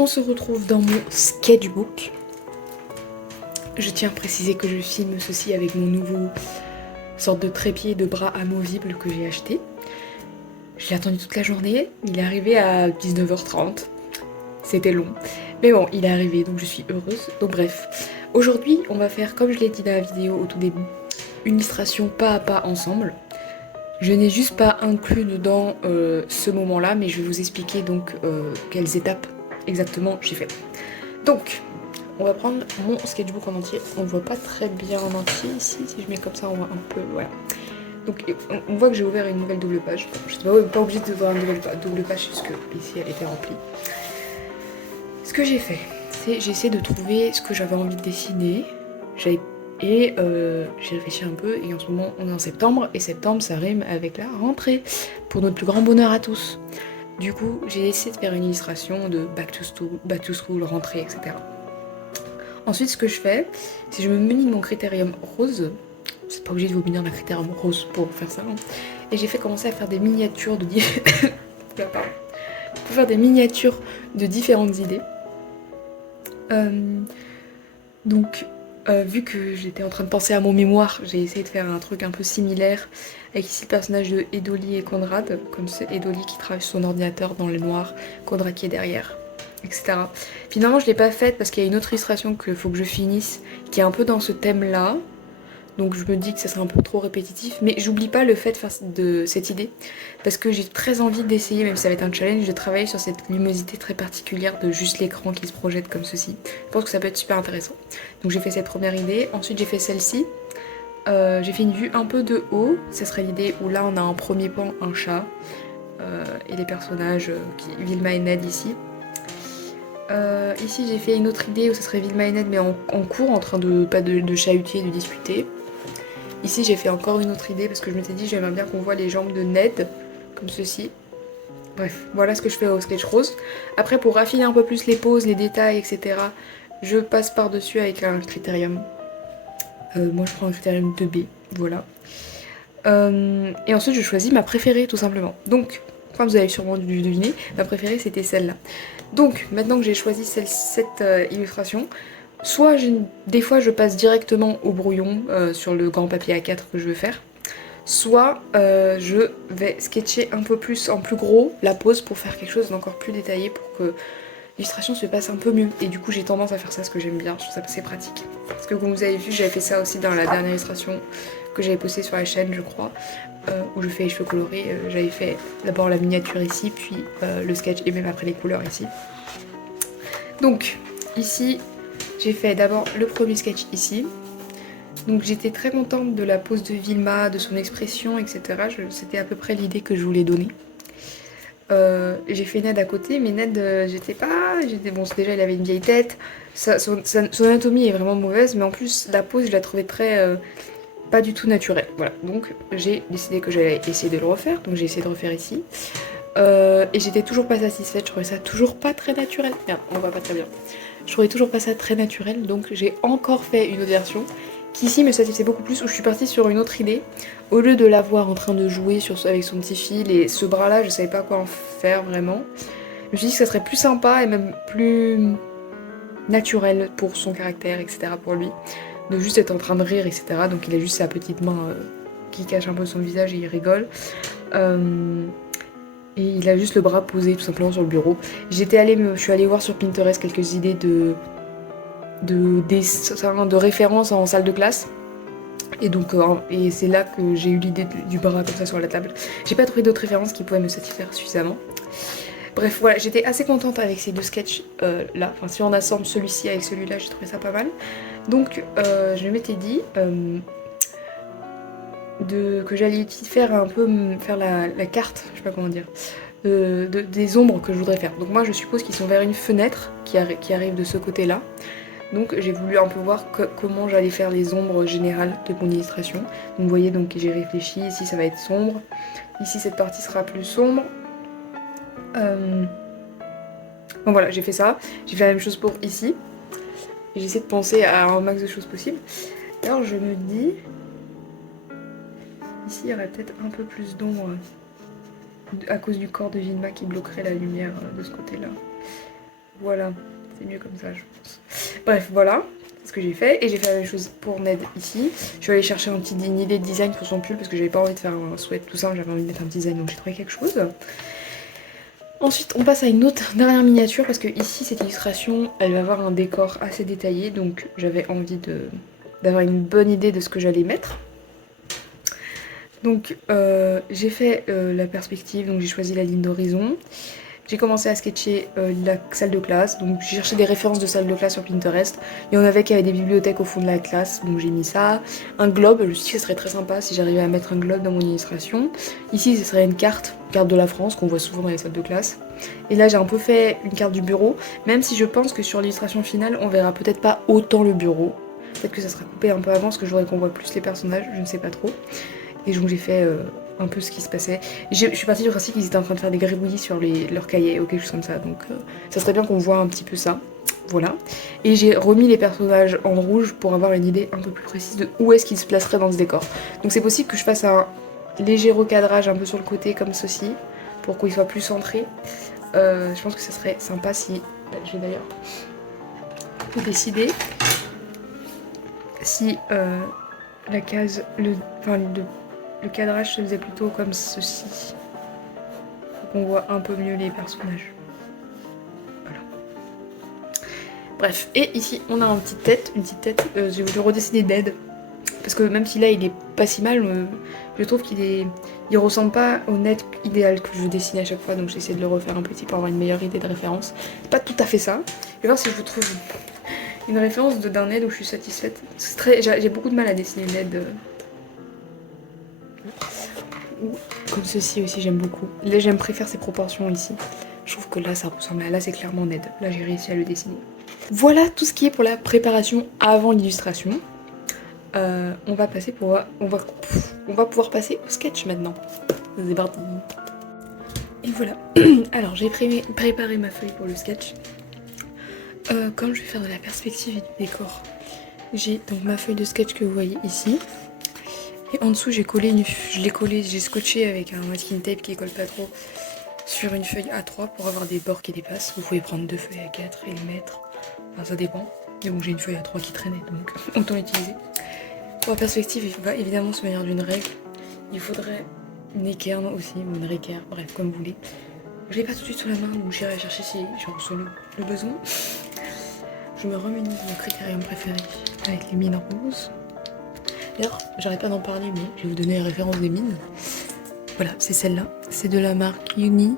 On se retrouve dans mon sketchbook. Je tiens à préciser que je filme ceci avec mon nouveau sorte de trépied de bras amovible que j'ai acheté. Je l'ai attendu toute la journée, il est arrivé à 19h30. C'était long, mais bon, il est arrivé, donc je suis heureuse. Donc bref, aujourd'hui, on va faire, comme je l'ai dit dans la vidéo au tout début, une illustration pas à pas ensemble. Je n'ai juste pas inclus dedans ce moment-là, mais je vais vous expliquer donc quelles étapes exactement j'ai fait. Donc, on va prendre mon sketchbook en entier. On ne voit pas très bien en entier ici. Si je mets comme ça, on voit un peu. Voilà. Donc, on voit que j'ai ouvert une nouvelle double page. Je n'étais pas obligée de voir une double page puisque ici elle était remplie. Ce que j'ai fait, c'est j'ai essayé de trouver ce que j'avais envie de dessiner. J'ai réfléchi un peu et en ce moment on est en septembre et septembre ça rime avec la rentrée pour notre plus grand bonheur à tous. Du coup j'ai essayé de faire une illustration de back to school, rentrée, etc. Ensuite ce que je fais, c'est que je me munis de mon critérium rose. C'est pas obligé de vous munir d'un critérium rose pour faire ça. Hein. Et j'ai fait commencer à faire des miniatures de pour faire des miniatures de différentes idées. Donc vu que j'étais en train de penser à mon mémoire, j'ai essayé de faire un truc un peu similaire avec ici le personnage de Edoli et Conrad, comme c'est Edoli qui travaille sur son ordinateur dans le noir, Conrad qui est derrière, etc. Finalement je l'ai pas faite parce qu'il y a une autre illustration qu'il faut que je finisse qui est un peu dans ce thème là. Donc je me dis que ça serait un peu trop répétitif, mais j'oublie pas le fait de cette idée, parce que j'ai très envie d'essayer, même si ça va être un challenge, de travailler sur cette luminosité très particulière de juste l'écran qui se projette comme ceci. Je pense que ça peut être super intéressant. Donc j'ai fait cette première idée, ensuite j'ai fait celle-ci. J'ai fait une vue un peu de haut, ça serait l'idée où là on a en premier plan un chat, et les personnages, Vilma et Ned ici. Ici j'ai fait une autre idée où ça serait Vilma et Ned mais en cours, en train de chahuter, de discuter. Ici j'ai fait encore une autre idée parce que je m'étais dit j'aimerais bien qu'on voit les jambes de Ned, comme ceci. Bref, voilà ce que je fais au sketch rose. Après pour raffiner un peu plus les poses, les détails, etc. je passe par-dessus avec un critérium. Moi je prends un critérium 2B, voilà. Et ensuite je choisis ma préférée tout simplement. Donc, comme vous avez sûrement dû deviner, ma préférée c'était celle-là. Donc maintenant que j'ai choisi cette illustration, soit des fois je passe directement au brouillon sur le grand papier A4 que je veux faire, soit je vais sketcher un peu plus en plus gros la pose pour faire quelque chose d'encore plus détaillé pour que l'illustration se passe un peu mieux. Et du coup j'ai tendance à faire ça, ce que j'aime bien, je trouve ça assez pratique. Parce que comme vous avez vu, j'avais fait ça aussi dans la dernière illustration que j'avais postée sur la chaîne je crois, où je fais les cheveux colorés. J'avais fait d'abord la miniature ici, puis le sketch et même après les couleurs ici. Donc ici j'ai fait d'abord le premier sketch ici. Donc j'étais très contente de la pose de Vilma, de son expression, etc. C'était à peu près l'idée que je voulais donner. J'ai fait Ned à côté, mais Ned, bon, déjà il avait une vieille tête, son anatomie est vraiment mauvaise, mais en plus la pose je la trouvais très pas du tout naturelle. Voilà, donc j'ai décidé que j'allais essayer de le refaire, donc j'ai essayé de refaire ici. Et j'étais toujours pas satisfaite, je trouvais ça toujours pas très naturel. Merde, on voit pas très bien. Je trouvais toujours pas ça très naturel, donc j'ai encore fait une autre version qui ici me satisfaisait beaucoup plus, où je suis partie sur une autre idée. Au lieu de la voir en train de jouer avec son petit fil et ce bras là, je savais pas quoi en faire vraiment. Je me suis dit que ça serait plus sympa et même plus naturel pour son caractère, etc. pour lui. De juste être en train de rire, etc. Donc il a juste sa petite main qui cache un peu son visage et il rigole. Et il a juste le bras posé tout simplement sur le bureau. Je suis allée voir sur Pinterest quelques idées de références en salle de classe. Et donc et c'est là que j'ai eu l'idée du bras comme ça sur la table. J'ai pas trouvé d'autres références qui pourraient me satisfaire suffisamment. Bref, voilà, j'étais assez contente avec ces deux sketchs là. Enfin, si on assemble celui-ci avec celui-là, j'ai trouvé ça pas mal. Donc je m'étais dit que j'allais faire un peu faire la carte, je sais pas comment dire, des ombres que je voudrais faire. Donc moi je suppose qu'ils sont vers une fenêtre qui arrive de ce côté-là. Donc j'ai voulu un peu voir comment j'allais faire les ombres générales de mon illustration. Donc vous voyez, donc j'ai réfléchi, ici ça va être sombre, ici cette partie sera plus sombre. Donc voilà, j'ai fait ça. J'ai fait la même chose pour ici. J'essaie de penser à un max de choses possibles. Alors je me dis, ici il y aurait peut-être un peu plus d'ombre à cause du corps de Vilma qui bloquerait la lumière de ce côté-là. Voilà, c'est mieux comme ça je pense. Bref, voilà ce que j'ai fait. Et j'ai fait la même chose pour Ned ici. Je suis allée chercher une idée de design pour son pull parce que j'avais pas envie de faire un sweat tout simple, j'avais envie de mettre un design, donc j'ai trouvé quelque chose. Ensuite on passe à une autre dernière miniature parce que ici cette illustration elle va avoir un décor assez détaillé, donc j'avais envie d'avoir une bonne idée de ce que j'allais mettre. Donc j'ai fait la perspective, donc j'ai choisi la ligne d'horizon. J'ai commencé à sketcher la salle de classe, donc j'ai cherché des références de salle de classe sur Pinterest. Il y en avait qui avaient des bibliothèques au fond de la classe, donc j'ai mis ça. Un globe, je me suis dit que ce serait très sympa si j'arrivais à mettre un globe dans mon illustration. Ici ce serait une carte de la France qu'on voit souvent dans les salles de classe. Et là j'ai un peu fait une carte du bureau, même si je pense que sur l'illustration finale on verra peut-être pas autant le bureau. Peut-être que ça sera coupé un peu avant parce que je voudrais qu'on voit plus les personnages, je ne sais pas trop. Et donc j'ai fait un peu ce qui se passait. Je suis partie du principe qu'ils étaient en train de faire des gribouillis sur leurs cahiers ou quelque chose comme ça. Donc ça serait bien qu'on voit un petit peu ça. Voilà. Et j'ai remis les personnages en rouge pour avoir une idée un peu plus précise de où est-ce qu'ils se placeraient dans ce décor. Donc c'est possible que je fasse un léger recadrage un peu sur le côté comme ceci, pour qu'il soit plus centré. Je pense que ça serait sympa si... J'ai d'ailleurs décidé si la case, le cadrage se faisait plutôt comme ceci. Pour qu'on voit un peu mieux les personnages. Voilà. Bref, et ici on a une petite tête. J'ai voulu redessiner Ned. Parce que même si là il est pas si mal, je trouve il ressemble pas au Ned idéal que je dessine à chaque fois. Donc j'essaie de le refaire un petit pour avoir une meilleure idée de référence. C'est pas tout à fait ça. Je vais voir si je vous trouve une référence d'un Ned où je suis satisfaite. J'ai beaucoup de mal à dessiner Ned. Comme ceci aussi j'aime beaucoup. Là préfère ses proportions ici. Je trouve que là ça ressemble à... Là c'est clairement Ned. Là j'ai réussi à le dessiner. Voilà tout ce qui est pour la préparation avant l'illustration. On va passer on va pouvoir passer au sketch maintenant. C'est parti. Et voilà. Alors j'ai préparé ma feuille pour le sketch. Comme je vais faire de la perspective et du décor, j'ai donc ma feuille de sketch que vous voyez ici. Et en dessous j'ai j'ai scotché avec un masking tape qui colle pas trop sur une feuille A3 pour avoir des bords qui dépassent. Vous pouvez prendre deux feuilles A4 et les mettre. Enfin ça dépend. Mais bon j'ai une feuille A3 qui traînait donc autant l'utiliser. Pour la perspective il va évidemment se munir d'une règle. Il faudrait une équerre aussi ou une réquerre, bref comme vous voulez. Je l'ai pas tout de suite sous la main donc j'irai chercher si j'en ressens le besoin. Je me remunis de mon critérium préféré avec les mines roses. D'ailleurs, j'arrête pas d'en parler, mais je vais vous donner les références des mines. Voilà, c'est celle-là. C'est de la marque Uni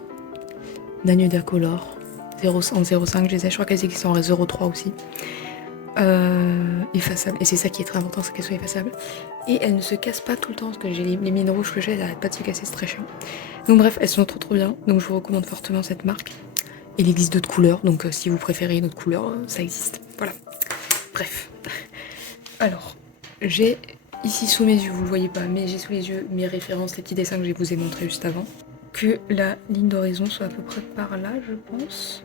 Nanuda Color. En 0,5, je les ai. Je crois qu'elles existent en 0,3 aussi. Effaçable. Et c'est ça qui est très important, c'est qu'elles soient effaçables. Et elles ne se cassent pas tout le temps, parce que j'ai les mines rouges que j'ai, elles n'arrêtent pas de se casser, c'est très chiant. Donc bref, elles sont trop bien. Donc je vous recommande fortement cette marque. Il existe d'autres couleurs, donc si vous préférez une autre couleur, ça existe. Voilà. Bref. Alors, j'ai ici sous mes yeux, vous le voyez pas, mais j'ai sous les yeux mes références, les petits dessins que je vous ai montrés juste avant. Que la ligne d'horizon soit à peu près par là, je pense.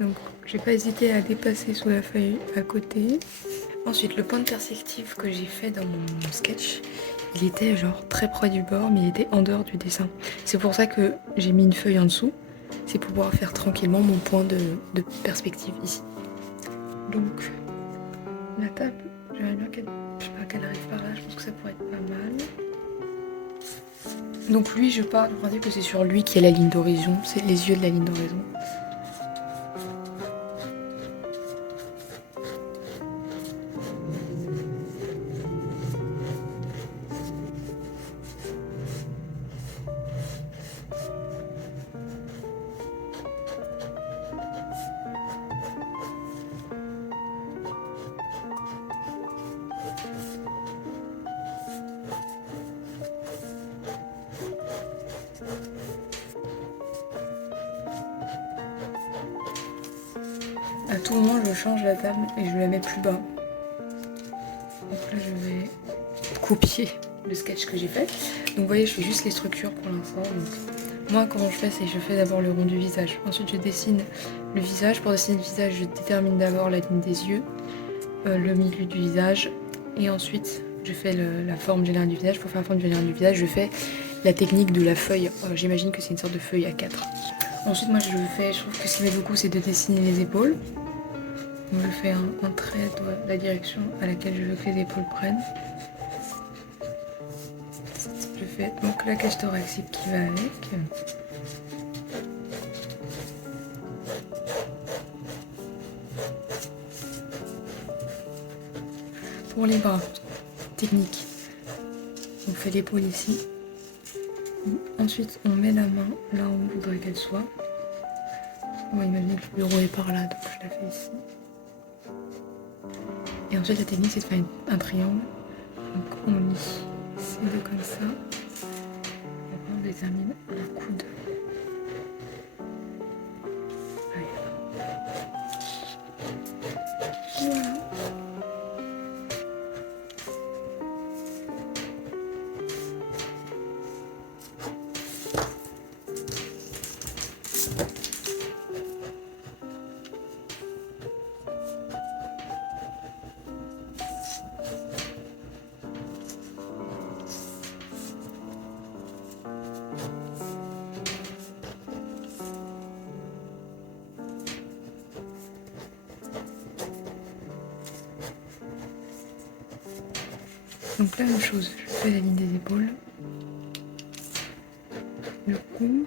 Donc, j'ai pas hésité à dépasser sous la feuille à côté. Ensuite, le point de perspective que j'ai fait dans mon sketch, il était genre très près du bord, mais il était en dehors du dessin. C'est pour ça que j'ai mis une feuille en dessous. C'est pour pouvoir faire tranquillement mon point de perspective ici. Donc, la table, j'aimerais bien qu'elle arrive par là, je pense que ça pourrait être pas mal. Donc lui, je pars du principe que c'est sur lui qu'il y a la ligne d'horizon, c'est les yeux de la ligne d'horizon. À tout moment, je change la table et je la mets plus bas. Donc là, je vais copier le sketch que j'ai fait. Donc vous voyez, je fais juste les structures pour l'instant. Donc moi, comment je fais, c'est que je fais d'abord le rond du visage. Ensuite, je dessine le visage. Pour dessiner le visage, je détermine d'abord la ligne des yeux, le milieu du visage. Et ensuite, je fais la forme générale du visage. Pour faire la forme générale du visage, je fais la technique de la feuille. J'imagine que c'est une sorte de feuille A4. Ensuite, moi, je trouve que ce qui m'aide beaucoup, c'est de dessiner les épaules. Donc, je fais un trait de la direction à laquelle je veux que les épaules prennent. Je fais donc la cage thoracique qui va avec. Pour les bras, technique, on fait l'épaule ici. Ensuite, on met la main là où on voudrait qu'elle soit. On va imaginer que le bureau est par là, donc je la fais ici. Et ensuite, la technique, c'est de faire un triangle. Donc, on lit ces deux comme ça. Et après, on détermine le coude. Voilà. Donc la même chose, je fais la ligne des épaules, le cou,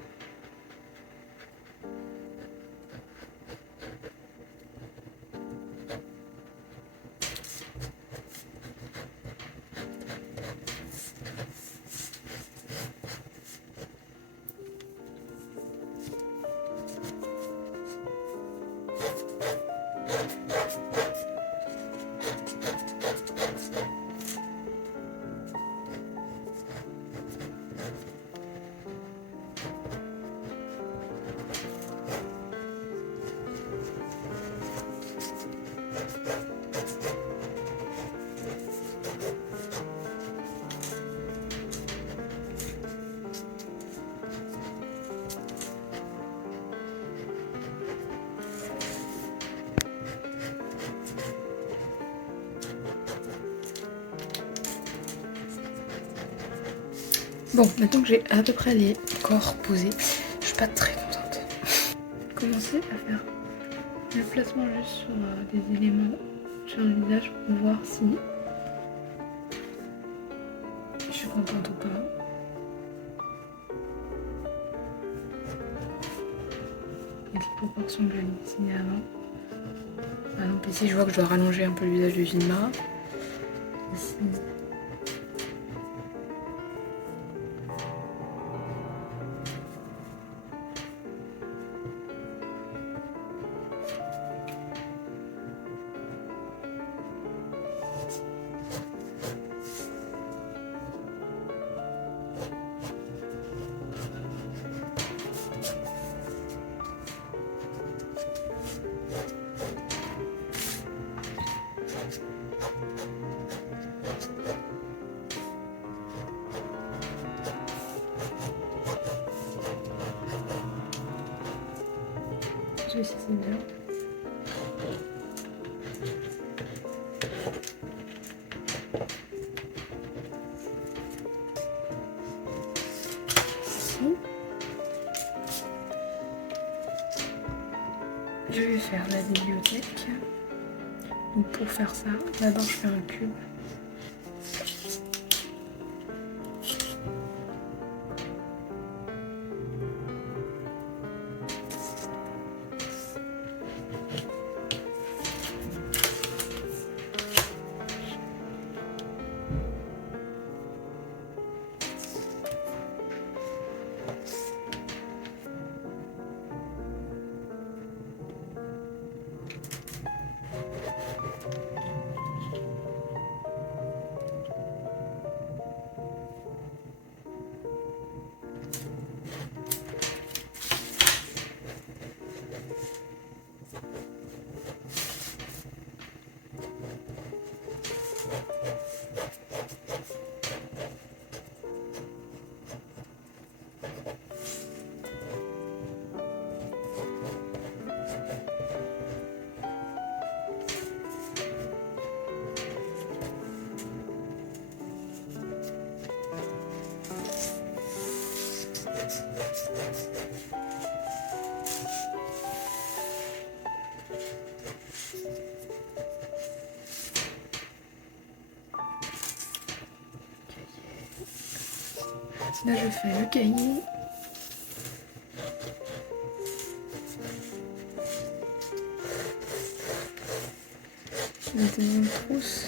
Bon, maintenant que j'ai à peu près les corps posés, je suis pas très contente. Je vais commencer à faire le placement juste sur des éléments sur le visage pour voir si je suis contente ou pas. Avec les proportions que j'avais dessinées avant. Par exemple, ici, je vois que je dois rallonger un peu le visage de Vilma. Ici. Je vais essayer bien. Je vais faire la bibliothèque. Donc pour faire ça, d'abord je fais un cube. Là je fais le cahier. La deuxième trousse.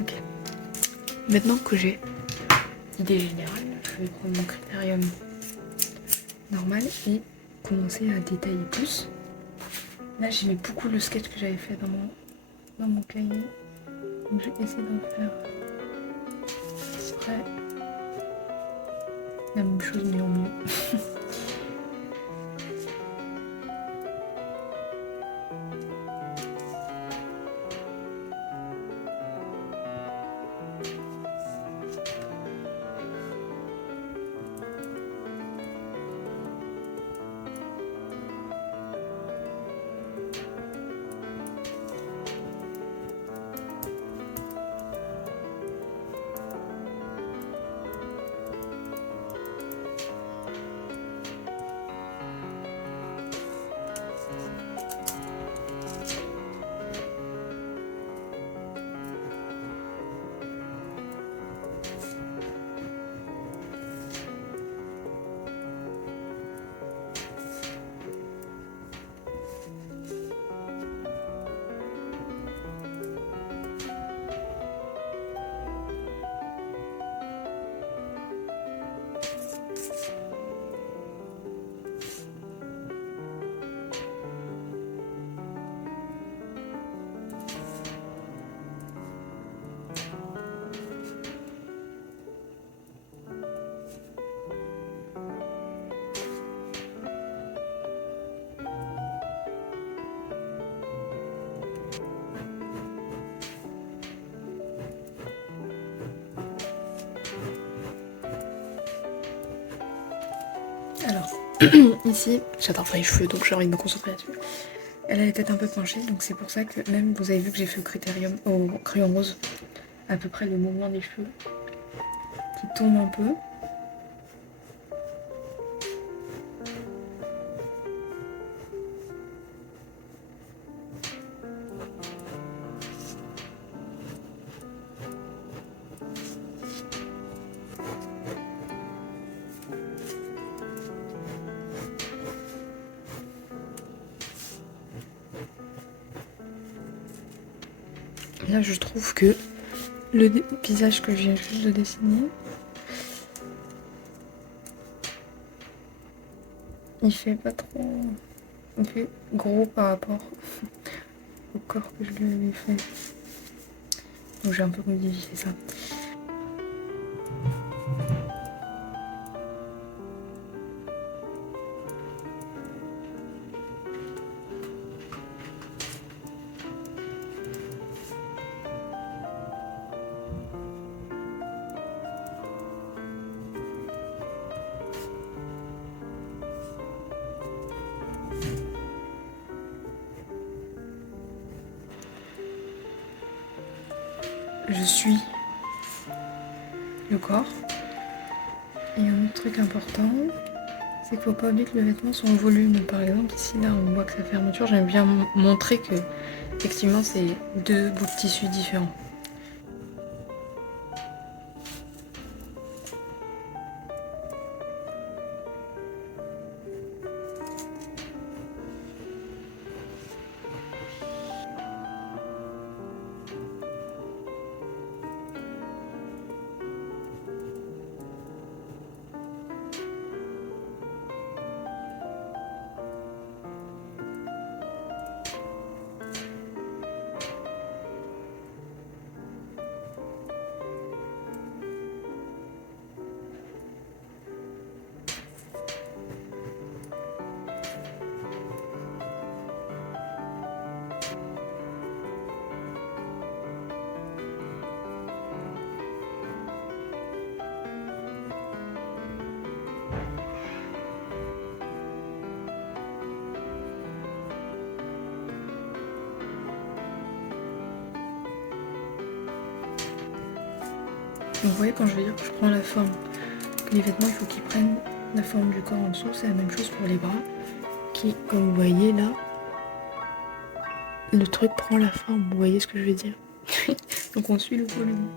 Ok. Maintenant que j'ai l'idée générale, je vais prendre mon critérium normal et commencer à détailler plus. Là j'aimais beaucoup le sketch que j'avais fait dans mon cahier. Donc je vais essayer d'en faire après la même chose mais en mieux. Alors, ici, j'adore faire les cheveux donc j'ai envie de me concentrer là-dessus. Elle a les têtes un peu penchées donc c'est pour ça que même vous avez vu que j'ai fait au critérium, au crayon rose, à peu près le mouvement des cheveux qui tombe un peu. Là je trouve que le visage que je viens juste de dessiner, il fait pas trop... Il fait gros par rapport au corps que je lui ai fait. Donc j'ai un peu modifié ça. Je suis le corps. Et un autre truc important, c'est qu'il faut pas oublier que le vêtement son volume. Par exemple ici là on voit que sa fermeture, j'aime bien montrer que effectivement c'est deux bouts de tissu différents. Donc vous voyez quand je veux dire que je prends la forme, que les vêtements il faut qu'ils prennent la forme du corps en dessous, c'est la même chose pour les bras, qui comme vous voyez là, le truc prend la forme, vous voyez ce que je veux dire. Donc on suit le volume.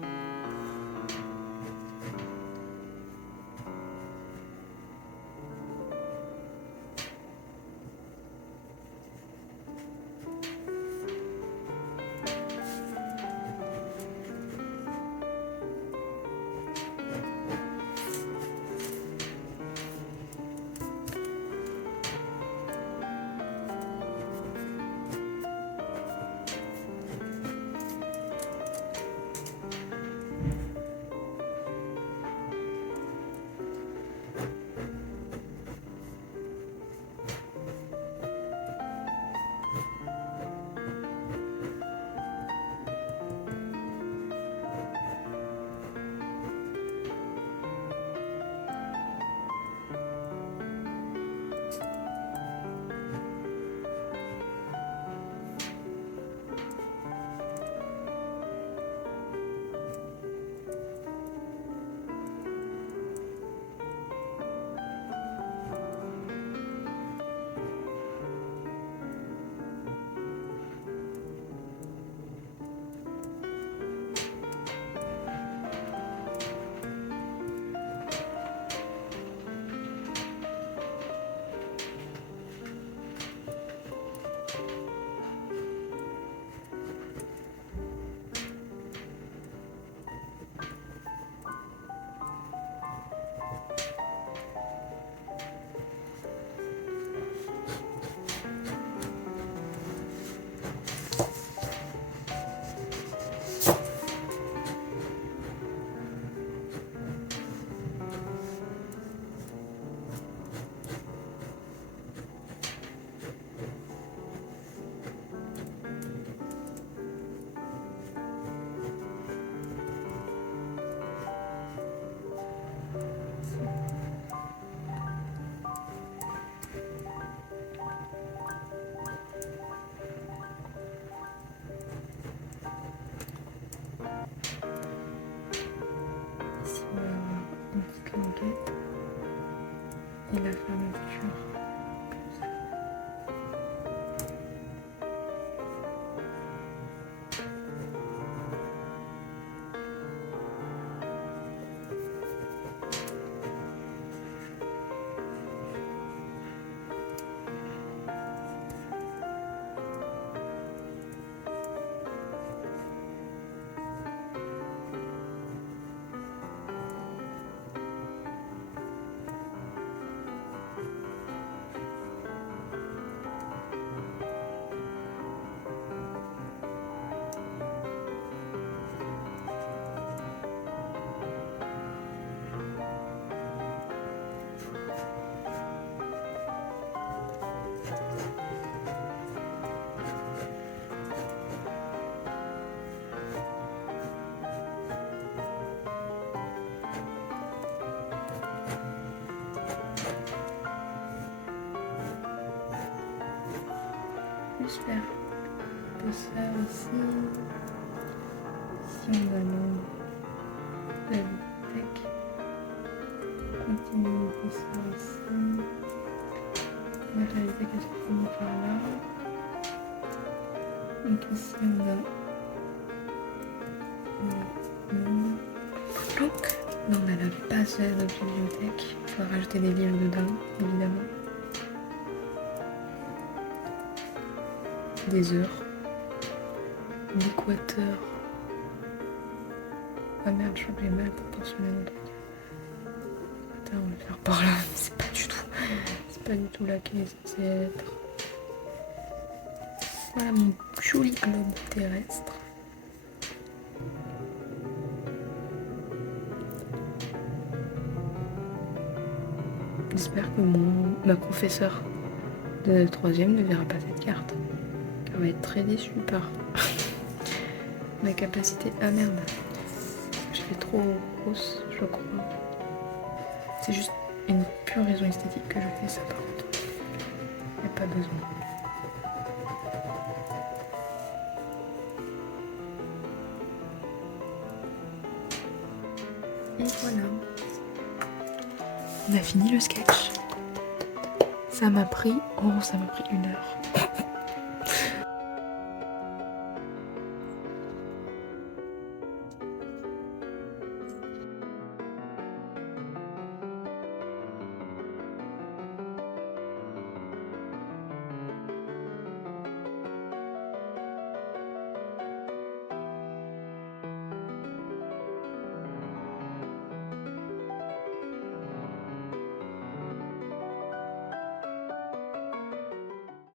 Et la fermeture. Juste faire un peu ça aussi. Si on va l'ombre de la bibliothèque, continuer de faire ça ici. Mettre la bibliothèque elle se finit par là. Donc ici on a donc là on a la base de notre bibliothèque. Il faut rajouter des livres dedans, évidemment. Des heures, l'équateur. Ah merde, je crois que j'ai mal proportionné mon truc. Attends, on va le faire par là, mais c'est pas du tout là qu'il est censé être. Voilà mon joli globe terrestre. J'espère que ma professeure de 3e ne verra pas cette carte. Elle va être très déçue par ma capacité. Ah merde, je fais trop grosse, je crois. C'est juste une pure raison esthétique que je fais ça par contre. Il n'y a pas besoin. Et voilà. On a fini le sketch. Ça m'a pris 1 heure.